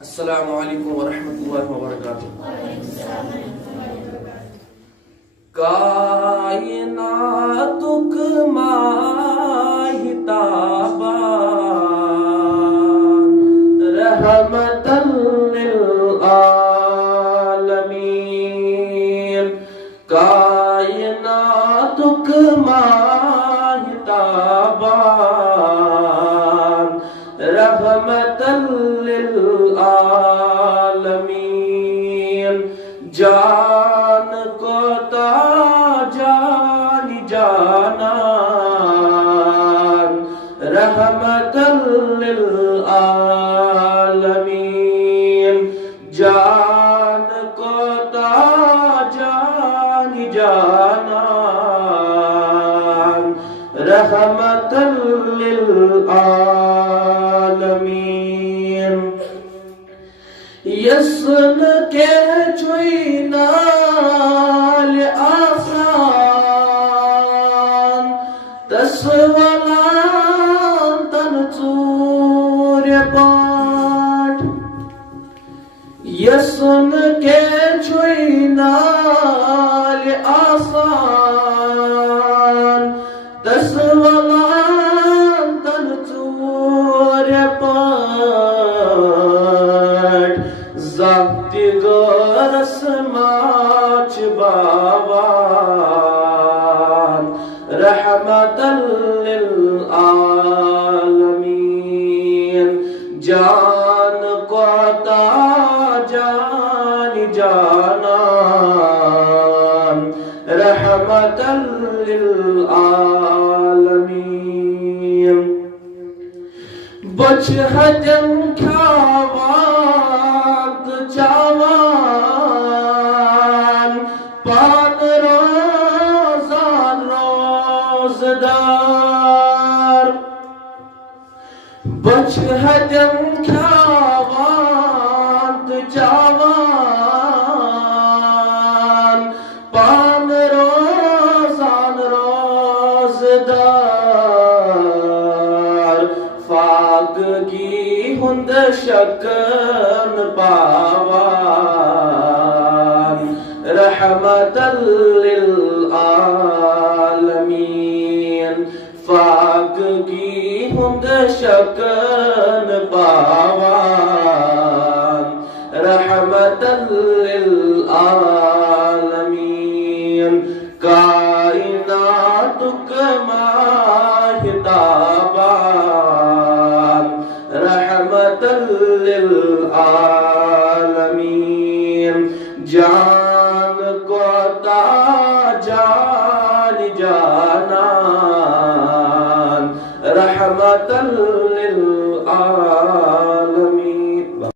अस्सलामु अलैकुम वरहमतुल्लाहि वबरकातुहू। कायनातुक माहिताबान रहमतल लिल आलमीन। कायनातुक माहिताबान रहमतल लिल आलमीन। जान को ताजानी जानान रहमतल लिल आलमीन। जान को ताजानी जानान रहमतल लिल आलमीन। यस्न के चुइनाल आसान तस्वलान तन चूर्य पाठ। यस्न के चुइनाल आसान तस्वलान तन चूर्य पाठ। ज़ाती गरस माच बावान रहमतल लिल आलमीन। जान को ताजानी जानान रहमतल लिल आलमीन। बच हजम ख्यावात चावान पान रोज़ान रोज़दार। बच हजम ख्यावात चावान पान रोज़ान रोज़दार। फाकगी हुंद शकन पावान रहमतल लिल आलमीन। फाकगी हुंद शकन पावान रहमतल लिल आलमीन। कायनातुक माहिताबान रहमतल लिल आलमीन। जान को ताजानी जानान रहमतल लिल आलमीन।